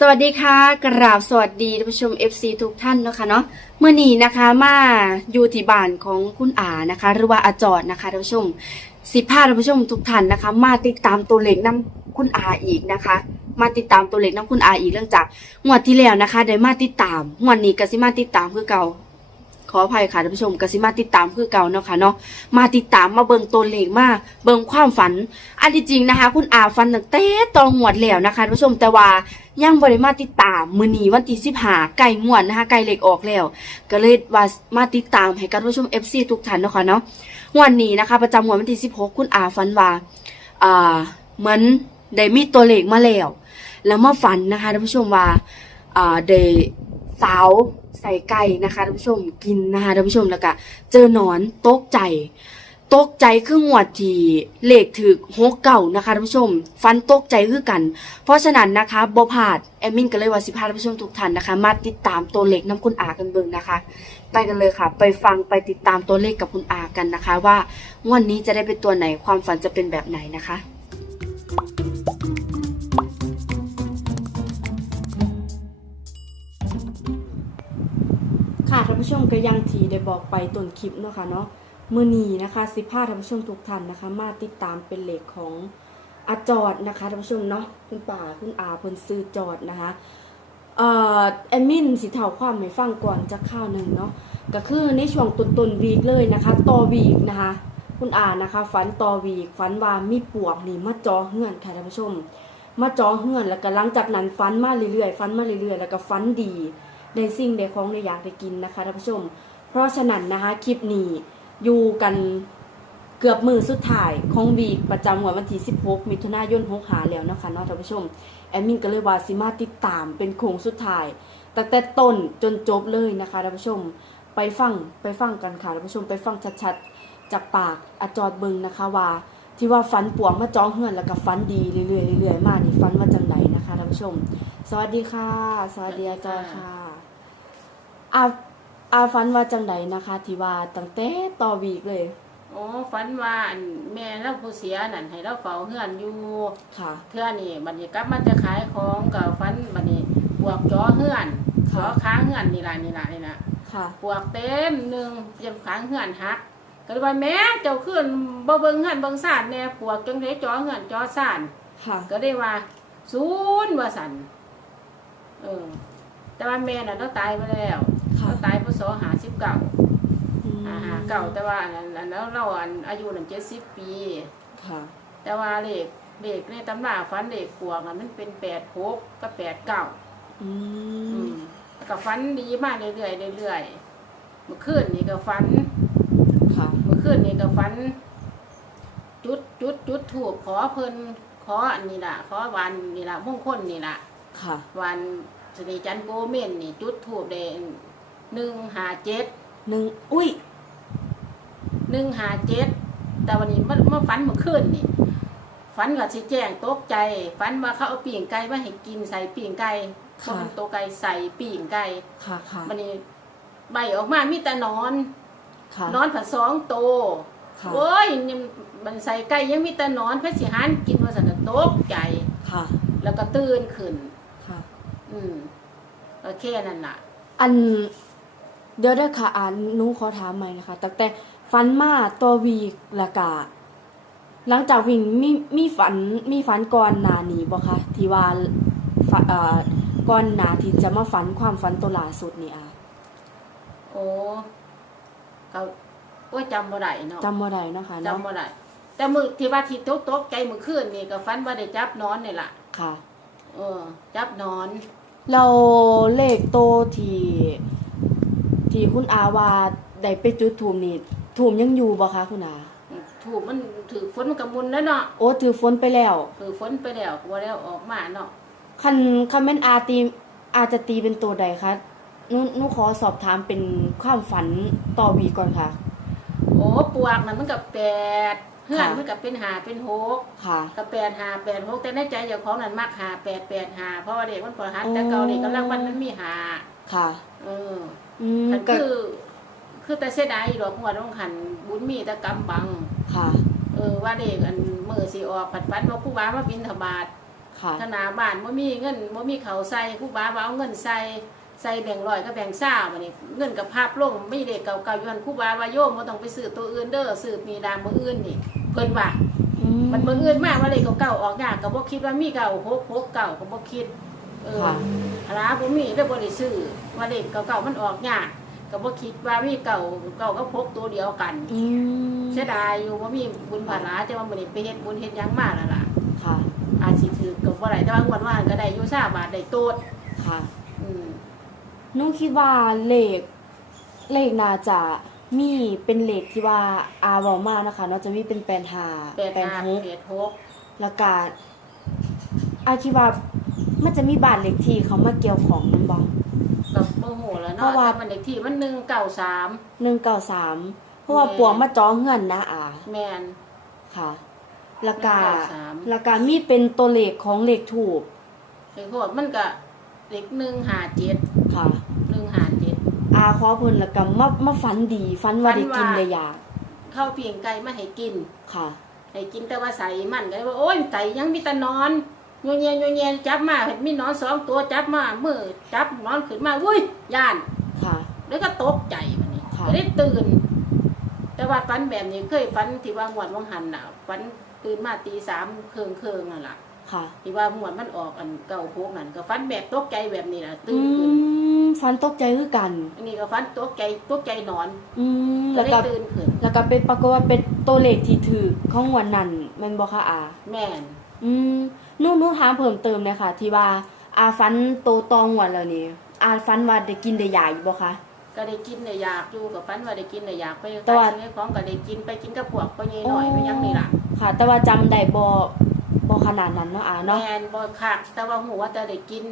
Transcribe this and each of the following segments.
สวัสดีค่ะ กราบสวัสดีท่านผู้ชม FC ทุกท่านนะคะเนาะเมื่อนี้นะคะมาอยู่ที่บ้านของคุณอานะคะ หรือว่าอาจอดนะคะท่านผู้ชมสิพาท่านผู้ชมทุกท่านนะคะ มาติดตามตัวเลขนํคุณอาอีกนะคะ มาติดตามตัวเลขนํคุณอาอีกเรื่องจากงวดที่แล้วนะคะได้มาติดตามงวดนี้ก็สิมาติดตามคือเก่า ขออภัยค่ะท่านผู้ชมกสิมาติดตามคือเก่าเนาะค่ะเนาะมาติดตามมาเบิ่งตัวเลขมาเบิ่งความฝัน อันที่จริงนะคะ คุณอาฝันตั้งแต่ตอนงวดแล้วนะคะท่านผู้ชมแต่ว่ายังบ่ได้มาติดตามมือนีวันที่15ไก่งวดนะคะไก่เหลขออกแล้ว ก็เลยว่ามาติดตามให้กับท่านผู้ชม FC ทุกท่านเนาะค่ะเนาะงวันนี้นะคะ ประจำงวดวันที่16คุณอาฝันว่าอ่าเหมือนได้มีตัวเลขมาแล้ว แล้วมาฝันนะคะท่านผู้ชมว่าอ่าได้ สาวใส่ไก่นะคะท่านผู้ชมกินนะคะท่านผู้ชมแล้วก็เจอหนอนตกใจตกใจคืองวดที่เลขถือหกเก่านะคะท่านผู้ชม ฟันตกใจคือกัน เพราะฉะนั้นนะคะบอพาดแอดมินก็เลยว่าสิพาท่านผู้ชมทุกท่านนะคะ มาติดตามตัวเลขน้ำคุณอากันเบิ่งนะคะ ไปกันเลยค่ะ ไปฟังไปติดตามตัวเลขกับคุณอากันนะคะ ว่างวดนี้จะได้เป็นตัวไหนความฝันจะเป็นแบบไหนนะคะ มก็ยังทีได้บอกไปต้นคลิปเนาะค่ะเนาะมื้อนีนะคะสิพาท่านผู้ชมทุกท่านนะคะ มาติดตามเป็นเหลขของอาจอดนะคะท่านผู้ชมเนาะคุณป่าคุณอาเพิ่นซื้อจอดนะคะเอ่อแอดมินสิเท่าความให้ฟังก่อนจะข้าวหนึ่งเนาะก็คือในช่วงต้นต้นวีคเลยนะคะต่อวีคนะคะ คุณอานะคะฝันต่อวีคฝันว่ามีปวกนี่มาจอเฮือนค่ะท่านผู้ชม มาจอเฮือนแล้วก็หลังจากนั้นฝันมาเรื่อยๆฝันมาเรื่อยๆ แล้วก็ฝันดี ได้สิ่งได้ของได้อยากได้กินนะคะท่านผู้ชม เพราะฉะนั้นนะคะคลิปนี้อยู่กันเกือบมือสุดท้ายของวีคประจำวันที่ 16 มิถุนายน6หาแล้วนะคะเนาะท่านผู้ชม แอดมินก็เลยว่าสิมาติดตามเป็นโค้งสุดท้ายตั้งแต่ต้นจนจบเลยนะคะท่านผู้ชม ไปฟังไปฟังกันค่ะท่านผู้ชมไปฟังชัดๆ จากปากอาจอดเบิงนะคะว่า ที่ว่าฟันป่วงมาจ้องเฮือนแล้วก็ฟันดีเรื่อยๆเรื่อยๆมานี่ฟันมาจังไหนนะคะท่านผู้ชม สวัสดีค่ะ สวัสดีอาจารย์ค่ะ อาอาฟันว่าจังไดนะคะ ที่ว่าตั้งแต่ต่อวีกเลย โอ้ฝันว่าอันแม่เราผู้เสียนั่นให้เราเฝ้าเฮือนอยู่ค่ะ เทื่อนี่บัดนี้กลับมาจะขายของกับฝันบัดนี้ปวกจอเฮือนจค่ะอค้างเฮือนนี่ล่ะนี่ล่ะนี่ล่ะค่ะปวกเต็มหนึงเตรียมค้างเฮือนหักก็เลยว่าแม่เจ้าขึ้นบ่เบิ่งเฮือนเบิ่งซ่านแน่ปวกจังได๋จอเฮือนจอซ่าน ค่ะก็ได้ว่าศูนย์ว่าสั่นเออ แต่ว่าแม่น่ะเราตายไปแล้ว ค่ะเราตายพศ59อืมอ่าเก่าแต่ว่าอันนั้นอันแล้วเราอันอายุนั่นเจ็ดสิบปี ค่ะ แต่ว่าเลขเลขในตำราฟันเลขปวกน่ะมันเป็นแปดหกกับแปดเก้าอืมแล้วก็ฟันดีมากเรื่อยๆเรื่อยๆเมื่อคืนนี่ก็ฟันค่ะเมื่อคืนนี่ก็ฟัน จุดจุดจุดถูกขอเพิ่นขออันนี้ล่ะขอวันนี่ล่ะมงคลนี่ล่ะค่ะวันสนีจันทร์โกเมนนี่จุดถูกเด หนึ่งหาเจ็ดหนึ่งอุ้ยหนึ่งหาเจ็ดแต่วันนี้มันมาฝันเมื่อคืนนี่ฝันว่าสิแจ้งตกใจฝันว่าเขาเอาปีงไก่มาให้กินใส่ปีงไก่ค่ะมันตัวไก่ใส่ปีงไก่ค่ะค่ะวันนี้ใบออกมามีแต่นอนค่ะนอนผัดสองโตวค่ะโอ้ยยังมันใส่ไก่ยังมีแต่นอนเพชรสิหานกินว่าสันนะตกใจค่ะ แล้วก็ตื่นขึ้นค่ะ อืมก็แค่นั้นล่ะอัน เดี๋ยวเด้อค่ะอ่านหนูขอถามใหม่นะคะตั้งแต่ฟันมาตัววีกและกะหลังจากวิ่งมีมีฝันมีฝันก่อนหนานี้บ่คะที่ว่าฝันเอ่อก่อนหนาที่จะมาฝันความฝันตัวล่าสุดนี่อะโอ้เขาโอ้ยจำบ่ได้เนาะจำบ่ได้เนาะค่ะเนาะจำบ่ได้แต่มือที่ว่าที่ตกตกใจมือคืนนี่ก็ฝันว่าได้จับนอนนี่ล่ะ ค่ะ เออ จับนอน เราเลขโตวที่ ที่คุณอาวาได้ไปจุดถูมนี่ถูมยังอยู่บ่คะคุณอาถูกมันถือฝนมันกำมุนแล้วเนาะโอ้ถือฝนไปแล้วถือฝนไปแล้วกลัวแล้วออกมาเนาะคันคันแม่นอาตีอาจจะตีเป็นตัวใดคะหนูหนูขอสอบถามเป็นความฝันต่อวีก่อนค่ะ โอ้ปวกน่ะมันกับแปดเพื่อนค่ะมันกับเป็นหาเป็นหกค่ะกับแปดหาแปดหกแต่ในใจเจ้าของนั้นมักหาแปดแปดหาเพราะว่าเด็กมันปวดหัดอ๋อแต่เก่าเด็กกำลังมันมันมีหาค่ะ เออ อืมคันก็คือ คือแต่เสียดายอยู่ดอกหัวต้องหันบุญมีแต่กำบัง ค่ะเออว่าเด็กอันมือสีออกผัดฟันว่าผู้ว่ามาบินธบาตค่ะธนาบ้านบ่มีเงินบ่มีเขาวใส่ครูบาว่าเอาเงินใส่ใส่แบ่งร้อยก็แบ่งซ่าบัดนี้เงินกับภาพลงไม่เด็กเก่าๆอยู่หั่นครูบาว่าโยมบ่ต้องไปซื้อตัวอื่นเด้อซื้อมีดามมื้ออื่นนี่เพิ่นว่า อืมันมื้ออื่นมาว่าเลขเก่าๆออกยากก็บ่คิดว่ามีเก่าหกหกเก่าก็บ่คิด เออค่ะหลาบ่มีได้บ่ได้ซื้อว่าเลขเก่าๆมันออกยากก็บ่คิดว่ามีเก่าเก่าก็พกตัวเดียวกัน อืมเสียดายอยู่ว่ามีบุญผาลาแต่ว่ามื้อนี้ไปเฮ็ดบุญเฮ็ดหยังมาแล้วล่ะ ค่ะ อาจสิถือก็บ่ได้แต่ว่างวดว่าก็ได้อยู่20บาทได้โตดค่ะอืมหนูคิดว่าเลขเลขน่าจะมีเป็นเลขที่ว่าอาเว้ามานะคะเนาะจะมีเป็นแปดห้าแปดแปดห้าหก แปดหก แล้วก็อาคิดว่า มันจะมีบ้านเลขที่เขามาเกี่ยวของมันบ่กับโมโหแล้วเพเนาะราะว่า แต่มันเด็กที่มันหนึ่งเก่าสามหนึ่งเก้าสามเพราะว่าแม่ปวงมาจ้องเงินนะอาแมน ค่ะแล้วก็193แล้วก็มีเป็นตัวเลขของเลขถูกไอ้พวกมันก็เด็กหนึ่งหาเจ็ดค่ะ หนึ่งหาเจ็ด อาขอเพิ่นแล้วก็มามาฝันดีฝันว่าได้กินฝันว่า ได้อยากเข้าวเพียงไก่มาให้กิน ค่ะ ให้กินแต่ว่าใส่มันก็เลยว่าโอ้ยไก่ยังมีแต่นอนโยนเยนโยนเยนจับมาเห็นมีหนอนสองตัวจับมามือจับหนอนขึ้นมาวุ้ยย่าน ค่ะ แล้วก็ตกใจมันนี่ค่ะ ก็ได้ตื่น แต่ว่าฝันแบบนี้เคยฝันที่ว่าหวดวังหันน่ะฝันตื่นมาตีสามเคืองเคืองนั่นแหละค่ะ ที่ว่าหวดมันออกอันเก่าพวกนั้นก็ฝันแบบตกใจแบบนี้นะอืตื่นขึ้นมฝันตกใจคือกัน อันนี้ก็ฝันตกใจตกใจนอนอืมก็แล้วได้ก็ตื่นขึ้นแล้วก็เป็นปรากฏว่าเป็นตัวเลขที่ถือของวันนั้นแม่นบ่คะอา แม่น อืม หนูหนูถามเพิ่มเติมเลยค่ะ ที่ว่าอาฟันโตตองวันแล้วนี่อาฟันว่าได้กินได้ยาอยู่บ่คะ ก็ได้กินได้อยากอยู่กับฝันว่าได้กินได้อยากไปแต่ว่า ขายของก็ได้กินไปกินกับพวกไปยัยหน่อยไปยังนี่ล่ะค่ะ แต่ว่าจำได้บ่บ่ขนาดนั้นเนาะอาเนาะ แม่นบ่คักแต่ว่าหูว่าแต่ได้กิน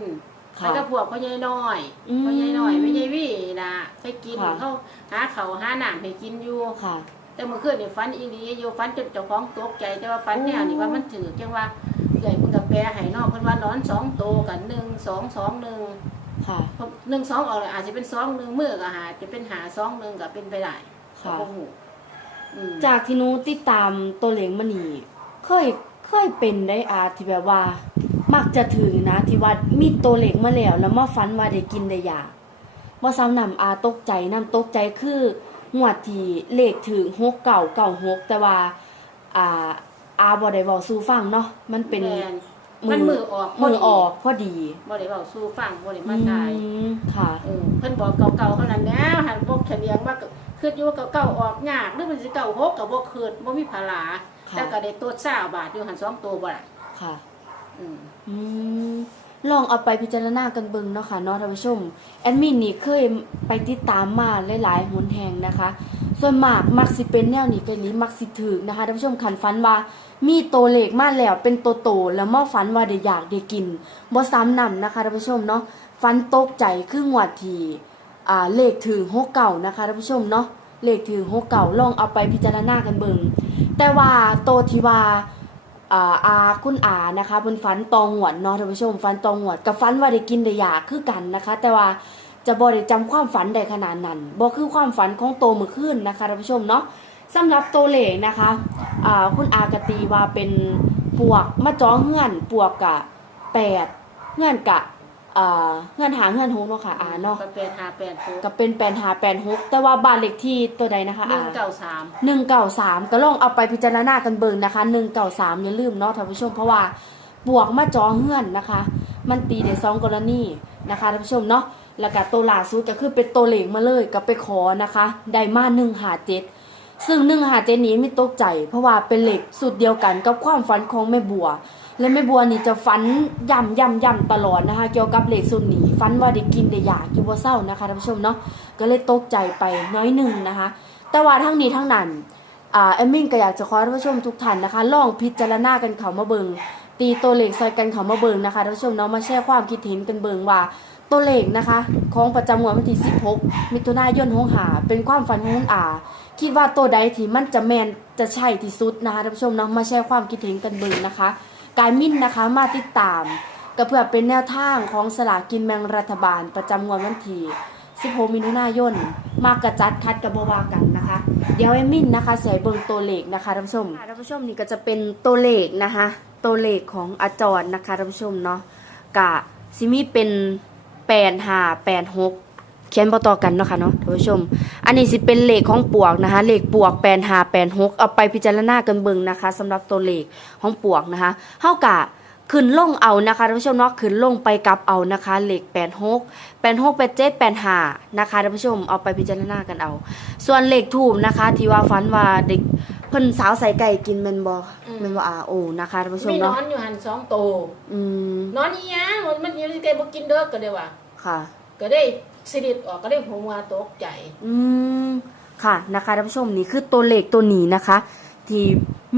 ไปค่ะ กับพวกพ่อใหญ่น้อยอืมพ่อใหญ่น้อยไม่ใหญ่วี่นะไปกินค่ะ เขาหาเขาวหาน้ำให้กินอยู่ ค่ะ แต่เมื่อคืนนี่ฝันอีหลีอยู่ฝันจนเจ้าของตกใจแต่ว่าฝันเนี่ยนี่ว่ามันถือจังว่า ใหญ่เพิ่นก็แปลให้นอกเพิ่นว่านอนสองโตวกันหนึ่งสองสองหนึ่งค่ะ หนึ่งสองออกเลยอาจจะเป็นสองหนึ่งมือก็หาจะเป็นหาสองหนึ่งก็เป็นไปได้ค่ะ ก็บ่ฮู้อืมจากที่หนูติดตามตัวเลขมานี่เคยเคยเป็นได้อาที่แบบว่า มักจะถือนะที่ว่ามีตัวเลขมาแล้วแล้วมาฝันว่าได้กินได้ยากบ่ซ้ำนำอาตกใจนำตกใจคืองวดที่เลขถึง6เก่าเก่า6แต่ว่า อ่า อาบ่ได้เว้าสู่ฟังเนาะมันเป็นแม่นมันมือออกพมือดีออกพอดีบ่ได้เว้าสู้ฟังบ่ได้อืมาทายมค่ะ เออเพิ่นบอกเก่าๆเท่านั้นแหล้วหันพวกเฉลียงว่าคืออยู่เก่าๆออกยากหรือมันสิเก่าหกก็บ่คืนบ่มีภาระค่ะ แต่ก็ได้ตัว20บาทอยู่หันสองตัวบ่ล่ะค่ะ อืม อืมลองเอาไปพิจารณากันเบิ่งเนาะค่ะเนาะท่านผู้ชมแอดมินนี่เคยไปติดตามมาหลายๆหนแห่งนะคะ ส่วนมากมักสิเป็นแนวนี้กันนี้มักสิถึกนะคะท่านผู้ชมขันฟันว่ามีตัวเลขมากแล้วเป็นโตโตแล้วมาฝันว่าได้อยากได้กินบ่ซ้ำนำนะคะท่านผู้ชมเนาะฟันตกใจคืองวดที่อ่าเลขถึงหกเก่านะคะท่านผู้ชมเนาะเลขถึงหกเก่าลองเอาไปพิจารณากันเบิ่งแต่ว่าโตทีว่าอ่าคุณอานะคะเพิ่นฟันตองหวดเนาะท่านผู้ชมฟันตองหวดกับฟันว่าได้กินได้ยาคือกันนะคะ แต่ว่า จะบ่ได้จำความฝันได้ขนาดนั้นบ่คือความฝันของโตเมื่อคืนนะคะท่านผู้ชมเนาะสำหรับโตเลขนะคะอ่าคุณอากตีว่าเป็นปวกมาจ้อเฮือนปวกกะแปดเฮือนกะอ่าเฮือนหาเฮือนโฮเนาะค่ะอาเนาะก็เป็น5 8 6ก็เป็นแปดหาแปดหกแต่ว่าบ้านเลขที่ตัวใดนะคะอา193หนึ่งเก่าสามก็ลองเอาไปพิจารณากันเบิ่งนะคะหนึ่งเก่าสามอย่าลืมเนาะท่านผู้ชมเพราะว่าบวกมาจอเฮือนนะคะ มันตีได้สองกรณีนะคะท่านผู้ชมเนาะ แล้วก็ตัวล่าสุดก็คือเป็นตัวเหลงมาเลยก็ไปขอนะคะได้มาหนึ่งหาเจ็ดซึ่งหนึ่งหาเจ็ดนี้ไม่ตกใจ เพราะว่าเป็นเหล็กสุดเดียวกันกับความฝันของแม่บัว และแม่บัวนี่จะฝันย่ำย่ำย่ำตลอดนะคะ เกี่ยวกับเหล็กสุดหนีฝันว่าได้กินได้อยากอยู่บ่เศร้านะคะท่านผู้ชมเนาะก็เลยตกใจไปน้อยหนึ่งนะคะ แต่ว่าทั้งนี้ทั้งนั้นอ่าแอมมินก็อยากจะขอท่านผู้ชมทุกท่านนะคะ ลองพิจารณากันเขามาเบิงตีตัวเหลขซอยกันเขามาเบิงนะคะท่านผู้ชมเนาะมาแชร์ความคิดเห็นกันเบิงว่า ตัวเลขนะคะ ของประจำวดวันที่ 16 มิถุนายนหงหา เป็นความฝันของคุณอา คิดว่าตัวใดที่มันจะแมนจะใช่ที่สุดนะคะท่านผู้ชมเนาะมาแชร์ความคิดเห็นกันเบิงนะคะ กายมินนะคะมาติดตามก็เพื่อเป็นแนวทางของสลากกินแบ่งรัฐบาลประจำงวดวันที่16มิถุนายนมากระจัดคัดกับบวากันนะคะ เดี๋ยวแอมมินนะคะเสียเบิงตัวเลขนะคะท่านผู้ชมท่านผู้ชมนี่ก็จะเป็นตัวเลขนะคะ ตัวเลขของอาจรนะคะท่านผู้ชมเนาะกะซิมีเป็น แปดห้าแปดหกเขียนบ่ต่อกันเนาะค่ะเนาะท่านผู้ชม อันนี้สิเป็นเลขของปวกนะคะเลขปวกแปดห้าแปดหกเอาไปพิจารณากันเบิ่งนะคะสำหรับตัวเลขของปวกนะคะเฮากะ ขึ้นลงเอานะคะท่านผู้ชมเนาะขึ้นลงไปกลับเอานะคะเลขแปดหกแปดหกแปดเจ็ดแปดห้านะคะท่านผู้ชมเอาไปพิจารณากันเอา ส่วนเลขทูบนะคะที่ว่าฟันว่าเด็กเพิ่นสาวใส่ไก่กินแม่นบ่อืม แม่นบ่อาโอนะคะท่านผู้ชมมีนเนาะอนอยู่หันสองโตอืมนอนอีหยังมันมันอยู่ในเกบ่กินเด้อก็ได้ว่าค่ะ ก็ได้สิริตออกก็ได้หัวตกใจอืมค่ะนะคะท่านผู้ชมนี่คือตัวเลขตัวนี้นะคะ ที่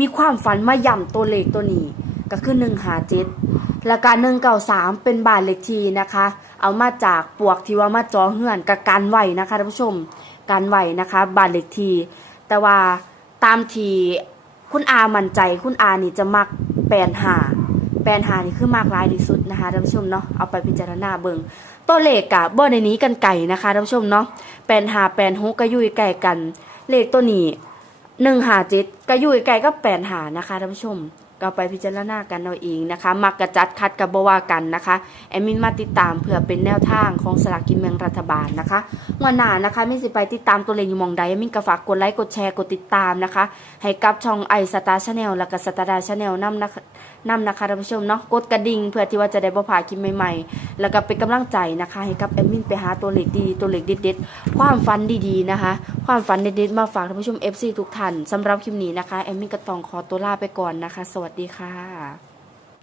มีความฝันมาย่ำตัวเลขตัวนี้ ก็คือหนึ่งหาจ็ดและการหนึ่งเก่าสามเป็นบานเลขทีนะคะ เอามาจากปวกที่ว่ามาจอเหือนกับการไหวนะคะท่านผู้ชมการไหวนะคะบานเลขทีแต่ว่าตามทีคุณอามั่นใจคุณอานี่จะมักแปลนหาแปลนหานี่คือมากร้ายที่สุดนะคะท่านผู้ชมเนาะเอาไปพิจารณาเบิงตัวเลขกะบ่ในนี้กันไก่นะคะท่านผู้ชมเนาะแปลนหาแปลนหกก็อยู่ใกล้กัน เลขตัวนี้หนึ่งหาเจ็ดก็อยู่ใกล้ก็แปลนหานะคะท่านผู้ชม ก็ไปพิจารณากันเอาเองนะคะ มักกระจัดคัดกับบว่ากันนะคะ แอมมินมาติดตามเพื่อเป็นแนวทางของสลากกินแบ่งรัฐบาลนะคะวันหน้านะคะมินสิไปติดตามตัวเลขอยู่มองใดแอมมินก็ฝากกดไลค์กดแชร์กดติดตามนะคะ ให้กับช่องไอสตาร์ชาแนลและก็สตาร์ดาชาแนลนำนะคะนำนะคะท่านผู้ชมเนาะกดกระดิ่งเพื่อที่ว่าจะได้บ่พลาดคลิปใหม่ๆ แล้วก็เป็นกำลังใจนะคะ ให้กับแอมมินไปหาตัวเลขดีตัวเลขเด็ดๆความฝันดีๆนะคะ ความฝันเด็ดๆมาฝากท่านผู้ชม FC ทุกท่านสำหรับคลิปนี้นะคะแอมมินก็ต้องขอตัวลาไปก่อนนะคะสวัสดีวัสดีค่ะ